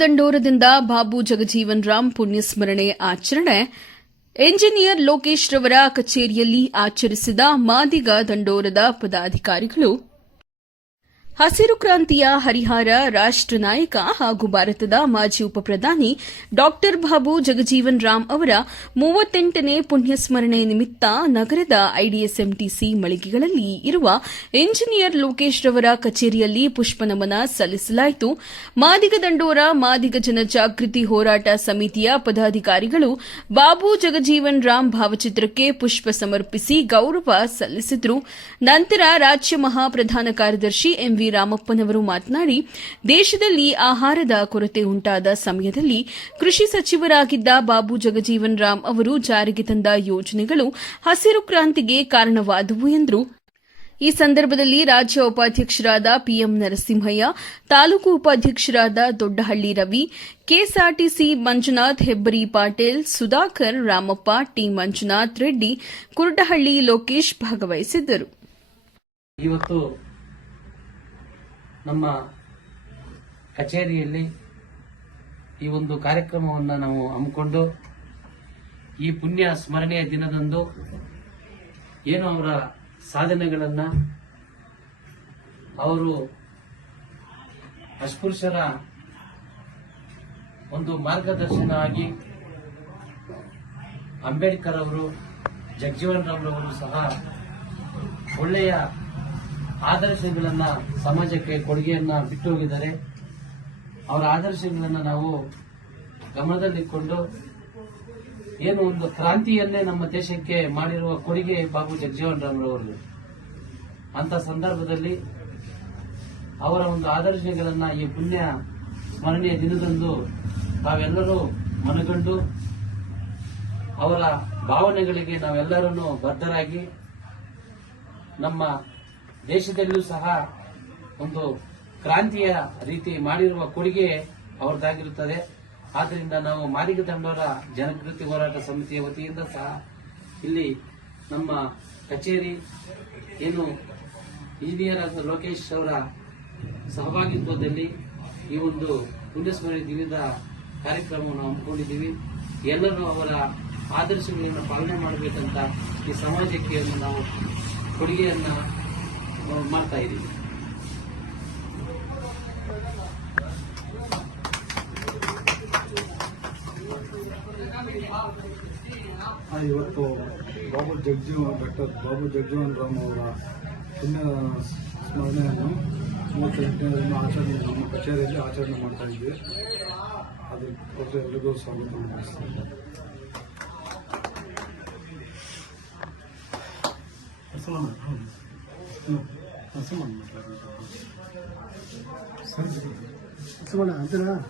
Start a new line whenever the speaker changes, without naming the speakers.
ದಂಡೋರದಿಂದ ಬಾಬು ಜಗಜೀವನ್ ರಾಮ್ ಪುಣ್ಯಸ್ಮರಣೆ ಆಚರಣೆ. ಎಂಜಿನಿಯರ್ ಲೋಕೇಶ್ ರವರ ಕಚೇರಿಯಲ್ಲಿ ಆಚರಿಸಿದ ಮಾದಿಗ ದಂಡೋರದ ಪದಾಧಿಕಾರಿಗಳು ಹಸಿರು ಕ್ರಾಂತಿಯ ಹರಿಹಾರ ರಾಷ್ಟ್ರ ನಾಯಕ ಹಾಗೂ ಭಾರತದ ಮಾಜಿ ಉಪಪ್ರಧಾನಿ ಡಾಕ್ಟರ್ ಬಾಬು ಜಗಜೀವನ್ ರಾಮ್ ಅವರ ಮೂವತ್ತೆಂಟನೇ ಪುಣ್ಯಸ್ಮರಣೆ ನಿಮಿತ್ತ ನಗರದ ಐಡಿಎಸ್ಎಂಟಿಸಿ ಮಳಿಗೆಗಳಲ್ಲಿ ಇರುವ ಎಂಜಿನಿಯರ್ ಲೋಕೇಶ್ ರವರ ಕಚೇರಿಯಲ್ಲಿ ಪುಷ್ಪನಮನ ಸಲ್ಲಿಸಲಾಯಿತು. ಮಾದಿಗ ದಂಡೋರ, ಮಾದಿಗ ಜನಜಾಗೃತಿ ಹೋರಾಟ ಸಮಿತಿಯ ಪದಾಧಿಕಾರಿಗಳು ಬಾಬು ಜಗಜೀವನ್ ರಾಮ್ ಭಾವಚಿತ್ರಕ್ಕೆ ಪುಷ್ಪ ಸಮರ್ಪಿಸಿ ಗೌರವ ಸಲ್ಲಿಸಿದರು. ನಂತರ ರಾಜ್ಯ ಮಹಾಪ್ರಧಾನ ಕಾರ್ಯದರ್ಶಿ ಎಂವಿ ರಾಮಪ್ಪನವರು ಮಾತನಾಡಿ, ದೇಶದಲ್ಲಿ ಆಹಾರದ ಕೊರತೆ ಉಂಟಾದ ಸಮಯದಲ್ಲಿ ಕೃಷಿ ಸಚಿವರಾಗಿದ್ದ ಬಾಬು ಜಗಜೀವನ್ ರಾಮ್ ಅವರು ಜಾರಿಗೆ ತಂದ ಯೋಜನೆಗಳು ಹಸಿರು ಕ್ರಾಂತಿಗೆ ಕಾರಣವಾದವು ಎಂದರು. ಈ ಸಂದರ್ಭದಲ್ಲಿ ರಾಜ್ಯ ಉಪಾಧ್ಯಕ್ಷರಾದ ಪಿಎಂ ನರಸಿಂಹಯ್ಯ, ತಾಲೂಕು ಉಪಾಧ್ಯಕ್ಷರಾದ ದೊಡ್ಡಹಳ್ಳಿ ರವಿ, ಕೆಎಸ್ಆರ್ಟಿಸಿ ಮಂಜುನಾಥ್ ಹೆಬ್ಬರಿ ಪಾಟೀಲ್, ಸುಧಾಕರ್ ರಾಮಪ್ಪ, ಟಿ ಮಂಜುನಾಥ್ ರೆಡ್ಡಿ, ಕುರುಡಹಳ್ಳಿ ಲೋಕೇಶ್ ಭಾಗವಹಿಸಿದ್ದರು.
ನಮ್ಮ ಕಚೇರಿಯಲ್ಲಿ ಈ ಒಂದು ಕಾರ್ಯಕ್ರಮವನ್ನು ನಾವು ಹಮ್ಮಿಕೊಂಡು ಈ ಪುಣ್ಯ ಸ್ಮರಣೆಯ ದಿನದಂದು ಏನು ಅವರ ಸಾಧನೆಗಳನ್ನು ಅವರು ಅಸ್ಪೃಶ್ಯರ ಒಂದು ಮಾರ್ಗದರ್ಶನ ಆಗಿ ಅಂಬೇಡ್ಕರ್ ಅವರು, ಜಗಜೀವನ್ ರಾಮ್ರವರು ಸಹ ಒಳ್ಳೆಯ ಆದರ್ಶಗಳನ್ನ ಸಮಾಜಕ್ಕೆ ಕೊಡುಗೆಯನ್ನ ಬಿಟ್ಟು ಹೋಗಿದ್ದಾರೆ ಅವರ ಆದರ್ಶಗಳನ್ನ ನಾವು ಗಮನದಲ್ಲಿಟ್ಟುಕೊಂಡು ಏನು ಒಂದು ಕ್ರಾಂತಿಯನ್ನೇ ನಮ್ಮ ದೇಶಕ್ಕೆ ಮಾಡಿರುವ ಕೊಡುಗೆ ಬಾಬು ಜಗಜೀವನ್ ರಾಮ್ರವರು ಅಂತ ಸಂದರ್ಭದಲ್ಲಿ ಅವರ ಒಂದು ಆದರ್ಶಗಳನ್ನ ಈ ಪುಣ್ಯ ಸ್ಮರಣೀಯ ದಿನದಂದು ತಾವೆಲ್ಲರೂ ಮನಗಂಡು ಅವರ ಭಾವನೆಗಳಿಗೆ ನಾವೆಲ್ಲರೂ ಬದ್ಧರಾಗಿ ನಮ್ಮ ದೇಶದಲ್ಲೂ ಸಹ ಒಂದು ಕ್ರಾಂತಿಯ ರೀತಿ ಮಾಡಿರುವ ಕೊಡುಗೆ ಅವರದಾಗಿರುತ್ತದೆ ಆದ್ದರಿಂದ ನಾವು ಮಾದಿಗ ತಂಡವರ ಜನಕೃತಿ ಹೋರಾಟ ಸಮಿತಿಯ ವತಿಯಿಂದ ಸಹ ಇಲ್ಲಿ ನಮ್ಮ ಕಚೇರಿ ಏನು ಇಂಜಿನಿಯರ್ ಆದ ಲೋಕೇಶ್ ಅವರ ಸಹಭಾಗಿತ್ವದಲ್ಲಿ ಈ ಒಂದು ಪುಣ್ಯಸ್ಮರಣೆ ದಿನದ ಕಾರ್ಯಕ್ರಮವನ್ನು ಹಮ್ಮಿಕೊಂಡಿದ್ದೀವಿ. ಎಲ್ಲರೂ ಅವರ ಆದರ್ಶಗಳನ್ನು ಪಾಲನೆ ಮಾಡಬೇಕಂತ ಈ ಸಮಾಜಕ್ಕೆ ನಾವು ಕೊಡುಗೆಯನ್ನ ಮಾಡ್ತಾ ಇದ್ದೀವಿ
ಆ, ಇವತ್ತು ಬಾಬು ಜಗಜೀವನ್ ಡಾಕ್ಟರ್ ಬಾಬು ಜಗಜೀವನ್ ರಾಮ್ ಅವರ ಪುಣ್ಯ ಸ್ಮರಣೆಯನ್ನು ಮೂವತ್ತೆಂಟನೇ ದಿನ ಆಚರಣೆ ನಮ್ಮ ಕಚೇರಿಯಲ್ಲಿ ಆಚರಣೆ ಮಾಡ್ತಾ ಇದ್ವಿ. ಅದಕ್ಕೆ ಎಲ್ರಿಗೂ ಸ್ವಾಗತ ಮಾಡಿಸ್ತೀನಿ.
수만 수만 안 되나?